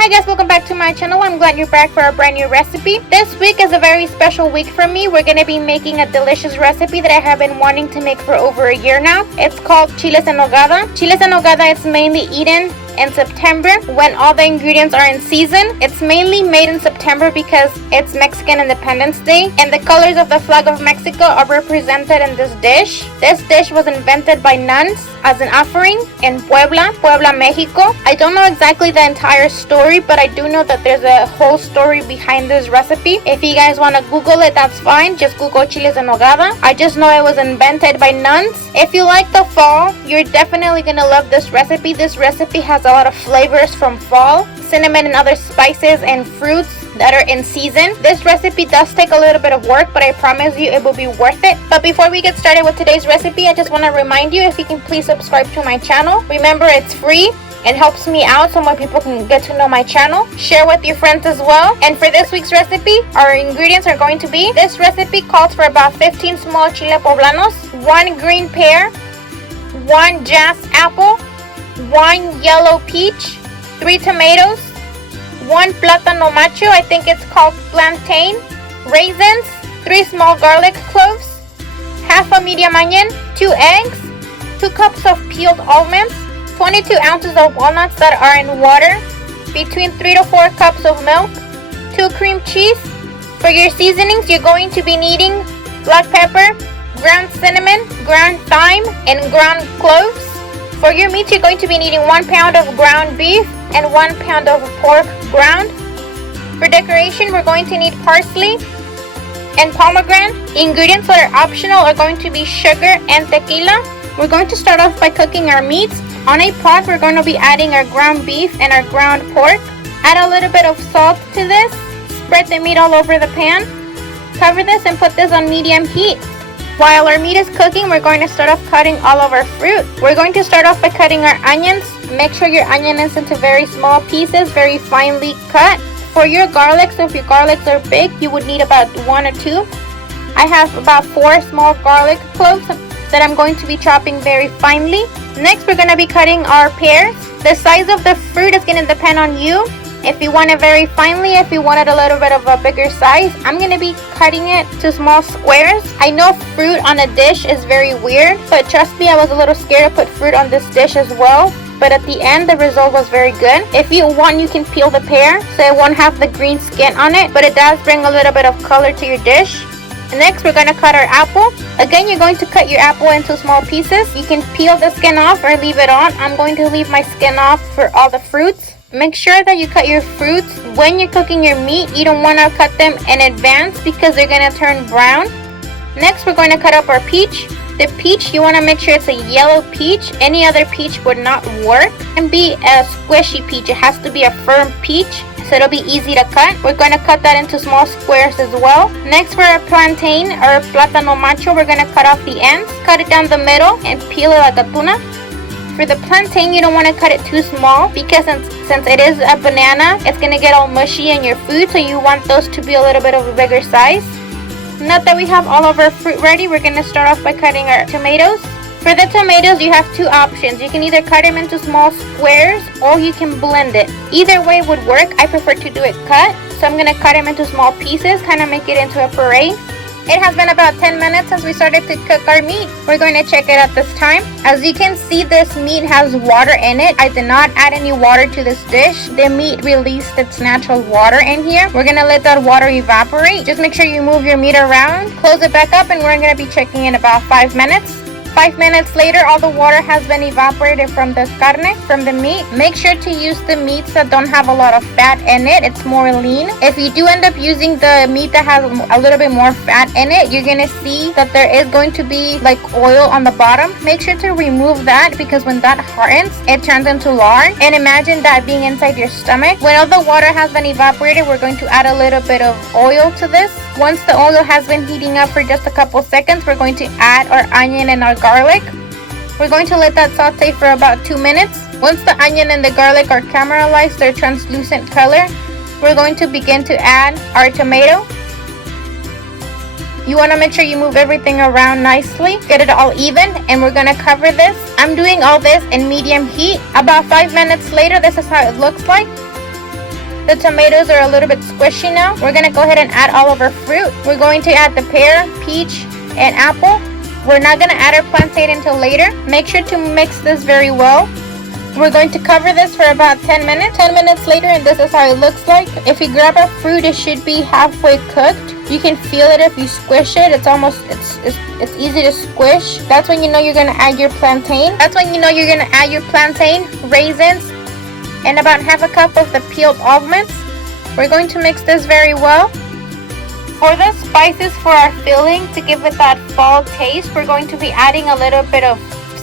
Hi guys, welcome back to my channel. I'm glad you're back for a brand new recipe. This week is a very special week for me. We're going to be making a delicious recipe that I have been wanting to make for over a year now. It's called Chiles en Nogada. Chiles en Nogada is mainly eaten in September when all the ingredients are in season. It's mainly made in September because it's Mexican Independence Day and the colors of the flag of Mexico are represented in this dish. This dish was invented by nuns as an offering in Puebla, Mexico. I don't know exactly the entire story, but I do know that there's a whole story behind this recipe. If you guys want to Google it, that's fine. Just Google Chiles en Nogada. I just know it was invented by nuns. If you like the fall, you're definitely gonna love this recipe. This recipe has a lot of flavors from fall, cinnamon and other spices and fruits that are in season. This recipe does take a little bit of work, but I promise you it will be worth it. But before we get started with today's recipe, I just want to remind you if you can please subscribe to my channel. Remember, it's free. It helps me out so more people can get to know my channel. Share with your friends as well. And for this week's recipe, our ingredients are going to be, this recipe calls for about 15 small Chile Poblanos, 1 green pear, 1 jas apple, 1 yellow peach, 3 tomatoes, 1 plátano macho, I think it's called plantain, raisins, 3 small garlic cloves, half a medium onion, 2 eggs, 2 cups of peeled almonds, 22 ounces of walnuts that are in water, between 3 to 4 cups of milk, 2 cream cheese. For your seasonings, you're going to be needing black pepper, ground cinnamon, ground thyme, and ground cloves. For your meats, you're going to be needing 1 pound of ground beef and 1 pound of pork ground. For decoration, we're going to need parsley and pomegranate. Ingredients that are optional are going to be sugar and tequila. We're going to start off by cooking our meats. On a pot, we're going to be adding our ground beef and our ground pork. Add a little bit of salt to this. Spread the meat all over the pan. Cover this and put this on medium heat. While our meat is cooking, we're going to start off cutting all of our fruit. We're going to start off by cutting our onions. Make sure your onion is into very small pieces, very finely cut. For your garlic, so if your garlics are big, you would need about 1 or 2. I have about 4 small garlic cloves that I'm going to be chopping very finely. Next, we're going to be cutting our pears. The size of the fruit is going to depend on you. If you want it very finely, if you want it a little bit of a bigger size, I'm going to be cutting it to small squares. I know fruit on a dish is very weird, but trust me, I was a little scared to put fruit on this dish as well. But at the end, the result was very good. If you want, you can peel the pear so it won't have the green skin on it, but it does bring a little bit of color to your dish. Next, we're going to cut our apple. Again, you're going to cut your apple into small pieces. You can peel the skin off or leave it on. I'm going to leave my skin off for all the fruits. Make sure that you cut your fruits when you're cooking your meat. You don't want to cut them in advance because they're going to turn brown. Next, we're going to cut up our peach. The peach, you want to make sure it's a yellow peach. Any other peach would not work. And be a squishy peach. It has to be a firm peach, so it'll be easy to cut. We're going to cut that into small squares as well. Next, for our plantain or plátano macho, we're going to cut off the ends, cut it down the middle, and peel it like a tuna. For the plantain, you don't want to cut it too small because since it is a banana, it's going to get all mushy in your food, so you want those to be a little bit of a bigger size. Now that we have all of our fruit ready, we're going to start off by cutting our tomatoes. For the tomatoes, you have 2 options. You can either cut them into small squares or you can blend it. Either way would work. I prefer to do it cut. So I'm going to cut them into small pieces, kind of make it into a puree. It has been about 10 minutes since we started to cook our meat. We're going to check it out this time. As you can see, this meat has water in it. I did not add any water to this dish. The meat released its natural water in here. We're going to let that water evaporate. Just make sure you move your meat around. Close it back up and we're going to be checking in about 5 minutes. 5 minutes later, all the water has been evaporated from the carne, from the meat. Make sure to use the meats that don't have a lot of fat in it. It's more lean. If you do end up using the meat that has a little bit more fat in it, you're going to see that there is going to be like oil on the bottom. Make sure to remove that because when that hardens, it turns into lard. And imagine that being inside your stomach. When all the water has been evaporated, we're going to add a little bit of oil to this. Once the oil has been heating up for just a couple seconds, we're going to add our onion and our garlic. We're going to let that saute for about 2 minutes. Once the onion and the garlic are caramelized, their translucent color, we're going to begin to add our tomato. You want to make sure you move everything around nicely, get it all even, and we're going to cover this. I'm doing all this in medium heat. About 5 minutes later, this is how it looks like. The tomatoes are a little bit squishy now. We're going to go ahead and add all of our fruit. We're going to add the pear, peach, and apple. We're not going to add our plantain until later. Make sure to mix this very well. We're going to cover this for about 10 minutes. 10 minutes later, and this is how it looks like. If you grab our fruit, it should be halfway cooked. You can feel it if you squish it. It's easy to squish. That's when you know you're gonna add your plantain. Raisins, and about half a cup of the peeled almonds. We're going to mix this very well. For the spices for our filling, to give it that fall taste, we're going to be adding a little bit of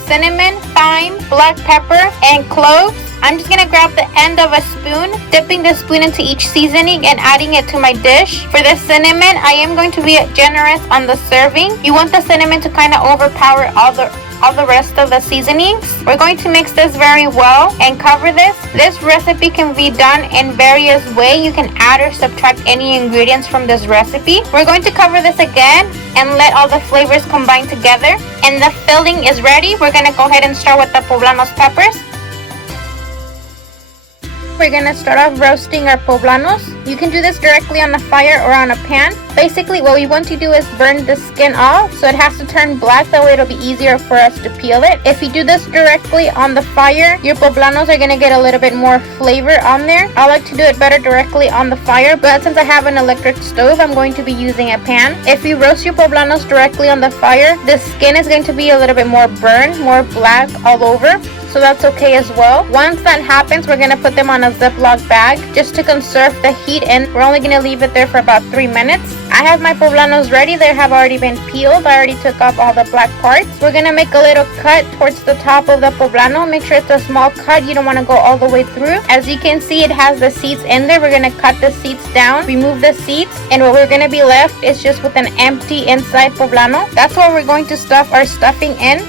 cinnamon, thyme, black pepper, and cloves. I'm just going to grab the end of a spoon, dipping the spoon into each seasoning and adding it to my dish. For the cinnamon, I am going to be generous on the serving. You want the cinnamon to kind of overpower all the rest of the seasonings. We're going to mix this very well and cover this. This recipe can be done in various ways. You can add or subtract any ingredients from this recipe. We're going to cover this again and let all the flavors combine together. And the filling is ready. We're going to go ahead and start with the Poblanos peppers. We're going to start off roasting our poblanos. You can do this directly on the fire or on a pan. Basically, what we want to do is burn the skin off, so it has to turn black. That way it'll be easier for us to peel it. If you do this directly on the fire, your poblanos are going to get a little bit more flavor on there. I like to do it better directly on the fire, but since I have an electric stove, I'm going to be using a pan. If you roast your poblanos directly on the fire, the skin is going to be a little bit more burned, more black all over. So that's okay as well. Once that happens, we're going to put them on a Ziploc bag just to conserve the heat, and we're only going to leave it there for about 3 minutes. I have my poblanos ready. They have already been peeled. I already took off all the black parts. We're going to make a little cut towards the top of the poblano. Make sure it's a small cut. You don't want to go all the way through. As you can see, it has the seeds in there. We're going to cut the seeds down, remove the seeds, and what we're going to be left is just with an empty inside poblano. That's what we're going to stuff our stuffing in.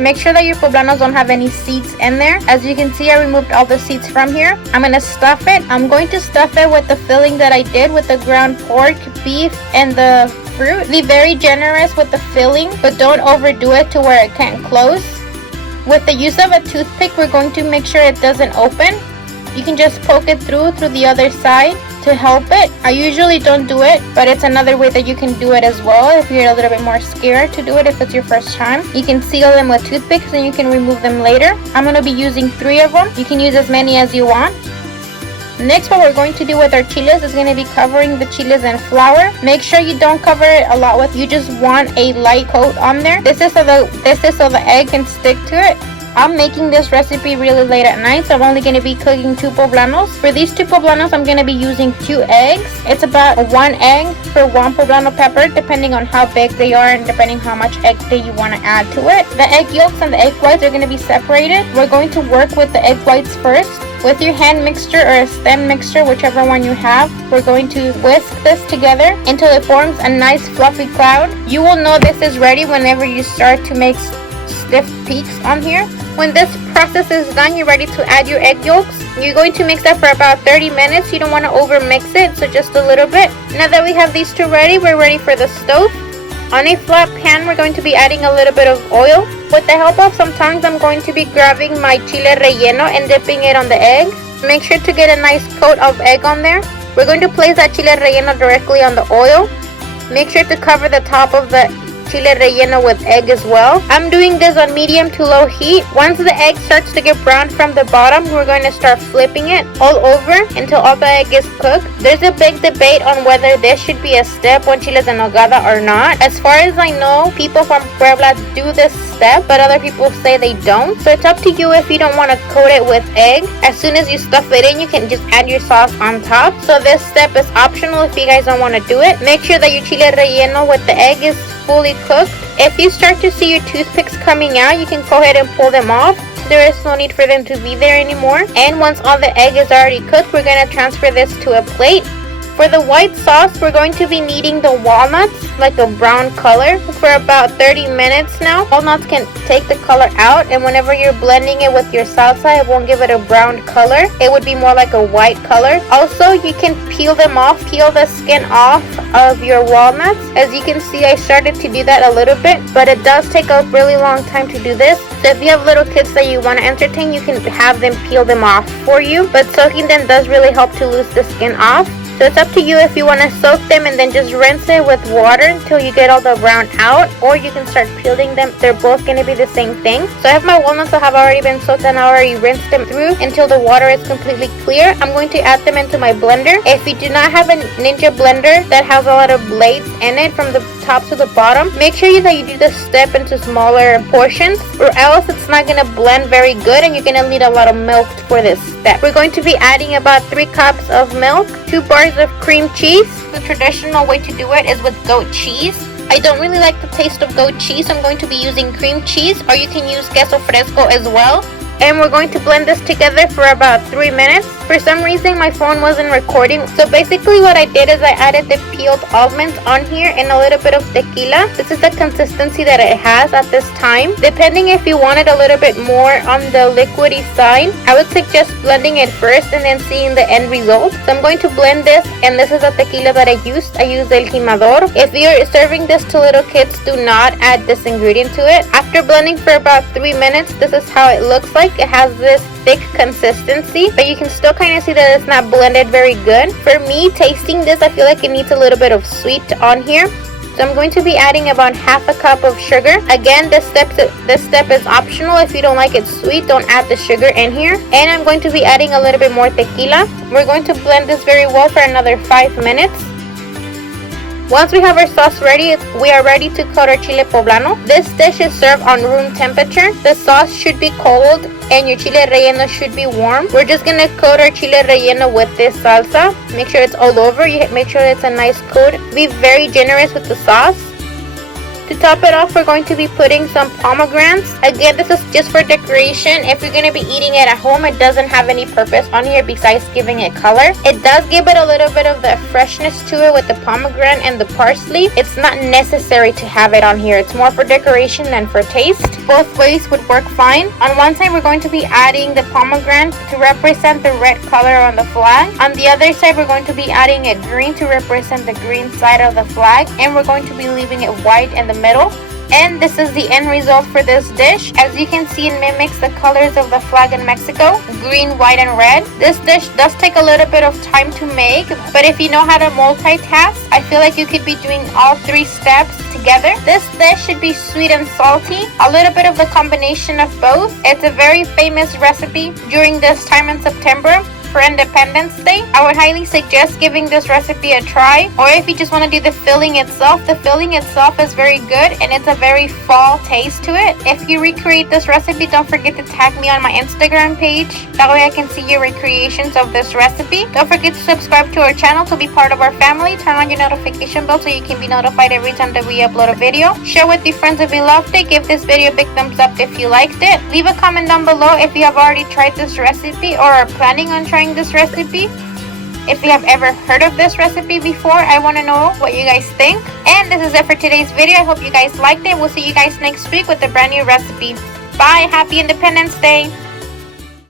Make sure that your poblanos don't have any seeds in there. As you can see, I removed all the seeds from here. I'm going to stuff it. I'm going to stuff it with the filling that I did with the ground pork, beef, and the fruit. Be very generous with the filling, but don't overdo it to where it can't close. With the use of a toothpick, we're going to make sure it doesn't open. You can just poke it through the other side to help it. I usually don't do it, but it's another way that you can do it as well if you're a little bit more scared to do it if it's your first time. You can seal them with toothpicks and you can remove them later. I'm going to be using 3 of them. You can use as many as you want. Next, what we're going to do with our chiles is going to be covering the chiles in flour. Make sure you don't cover it a lot with, you just want a light coat on there. This is so the egg can stick to it. I'm making this recipe really late at night, so I'm only going to be cooking 2 poblanos. For these 2 poblanos, I'm going to be using 2 eggs. It's about 1 egg for 1 poblano pepper, depending on how big they are and depending how much egg that you want to add to it. The egg yolks and the egg whites are going to be separated. We're going to work with the egg whites first. With your hand mixture or a stem mixture, whichever one you have, we're going to whisk this together until it forms a nice fluffy cloud. You will know this is ready whenever you start to make stiff peaks on here. When this process is done, you're ready to add your egg yolks. You're going to mix that for about 30 minutes. You don't want to over mix it, so just a little bit. Now that we have these 2 ready, we're ready for the stove. On a flat pan, we're going to be adding a little bit of oil. With the help of some tongs, I'm going to be grabbing my chile relleno and dipping it on the egg. Make sure to get a nice coat of egg on there. We're going to place that chile relleno directly on the oil. Make sure to cover the top of the chile relleno with egg as well. I'm doing this on medium to low heat. Once the egg starts to get brown from the bottom, we're going to start flipping it all over until all the egg is cooked. There's a big debate on whether this should be a step on chiles en nogada or not. As far as I know, people from Puebla do this step, but other people say they don't. So it's up to you if you don't want to coat it with egg. As soon as you stuff it in, you can just add your sauce on top. So this step is optional if you guys don't want to do it. Make sure that your chile relleno with the egg is fully cooked. If you start to see your toothpicks coming out, you can go ahead and pull them off. There is no need for them to be there anymore. And once all the egg is already cooked, we're going to transfer this to a plate. For the white sauce, we're going to be kneading the walnuts like a brown color for about 30 minutes now. Walnuts can take the color out, and whenever you're blending it with your salsa, it won't give it a brown color. It would be more like a white color. Also, you can peel them off, peel the skin off of your walnuts. As you can see, I started to do that a little bit, but it does take a really long time to do this. So if you have little kids that you want to entertain, you can have them peel them off for you, but soaking them does really help to lose the skin off. So it's up to you if you want to soak them and then just rinse it with water until you get all the brown out, or you can start peeling them. They're both going to be the same thing. So I have my walnuts that have already been soaked and I already rinsed them through until the water is completely clear. I'm going to add them into my blender. If you do not have a Ninja blender that has a lot of blades in it from the top to the bottom, make sure that you do this step into smaller portions, or else it's not going to blend very good and you're going to need a lot of milk for this step. We're going to be adding about 3 cups of milk, 2 bars of cream cheese. The traditional way to do it is with goat cheese. I don't really like the taste of goat cheese, so I'm going to be using cream cheese, or you can use queso fresco as well. And we're going to blend this together for about 3 minutes. For some reason my phone wasn't recording, so basically what I did is I added the peeled almonds on here and a little bit of tequila. This is the consistency that it has at this time. Depending if you want it a little bit more on the liquidy side, I would suggest blending it first and then seeing the end result. So I'm going to blend this, and this is the tequila that I used. I used El Jimador. If you're serving this to little kids, do not add this ingredient to it. After blending for about 3 minutes, this is how it looks like. It has this thick consistency, but you can still kind of see that it's not blended very good. For me, tasting this, I feel like it needs a little bit of sweet on here. So I'm going to be adding about half a cup of sugar. Again, this step is optional. If you don't like it sweet, don't add the sugar in here. And I'm going to be adding a little bit more tequila. We're going to blend this very well for another 5 minutes. Once we have our sauce ready, we are ready to coat our chile poblano. This dish is served on room temperature. The sauce should be cold and your chile relleno should be warm. We're just gonna coat our chile relleno with this salsa. Make sure it's all over. Make sure it's a nice coat. Be very generous with the sauce. To top it off, we're going to be putting some pomegranates. Again, this is just for decoration. If you're going to be eating it at home, it doesn't have any purpose on here besides giving it color. It does give it a little bit of the freshness to it with the pomegranate and the parsley. It's not necessary to have it on here. It's more for decoration than for taste. Both ways would work fine. On one side, we're going to be adding the pomegranate to represent the red color on the flag. On the other side, we're going to be adding a green to represent the green side of the flag. And we're going to be leaving it white in the middle. And this is the end result for this dish. As you can see, it mimics the colors of the flag in Mexico, green, white, and red. This dish does take a little bit of time to make, but if you know how to multitask, I feel like you could be doing all 3 steps together. This dish should be sweet and salty, a little bit of the combination of both. It's a very famous recipe during this time in September for Independence Day. I would highly suggest giving this recipe a try, or if you just want to do the filling itself is very good and it's a very fall taste to it. If you recreate this recipe, don't forget to tag me on my Instagram page. That way I can see your recreations of this recipe. Don't forget to subscribe to our channel to be part of our family. Turn on your notification bell so you can be notified every time that we upload a video. Share with your friends if you loved it. Give this video a big thumbs up if you liked it. Leave a comment down below if you have already tried this recipe or are planning on trying this recipe. If you have ever heard of this recipe before, I want to know what you guys think. And this is it for today's video. I hope you guys liked it. We'll see you guys next week with a brand new recipe. Bye. Happy Independence Day.